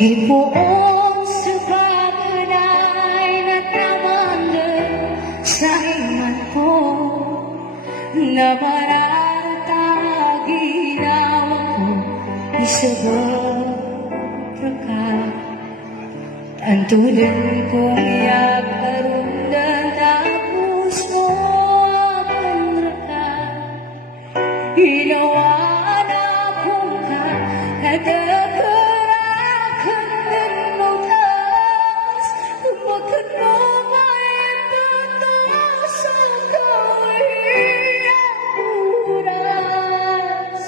Hipoon sa pagunay na tamangan sa iman ko na maratag ginawa ko isabag ka tantulin kong iyakarundan tapos mo ang raka hinawa na kong ka nadagarakan ng mutas huwagkan mo maipatasan kawiyak oras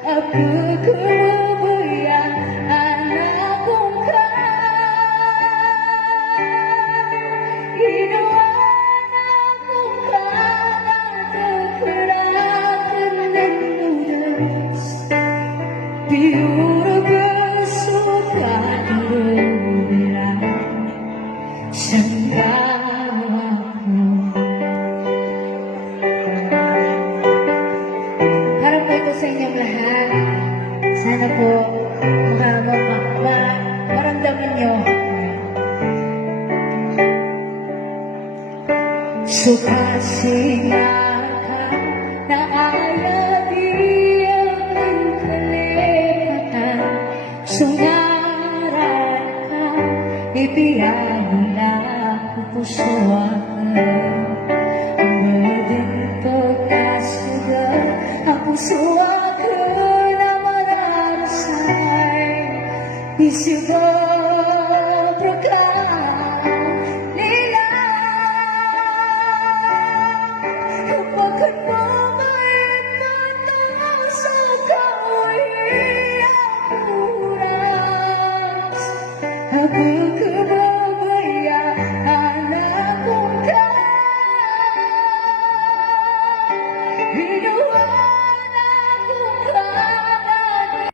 ako kamabayaan akong ka hinawa na kong ka nadagarakan ng mutas Piyura beso kadurula sanggawa ko. Harap po ito sa inyong lahat. Sana po maramdaman nyo. Sukasinga ka na ayaw ang kalipatan sungaran ka ibiyahon na puso ako Amadin pagkasugat ang puso ako na mararasay isigaw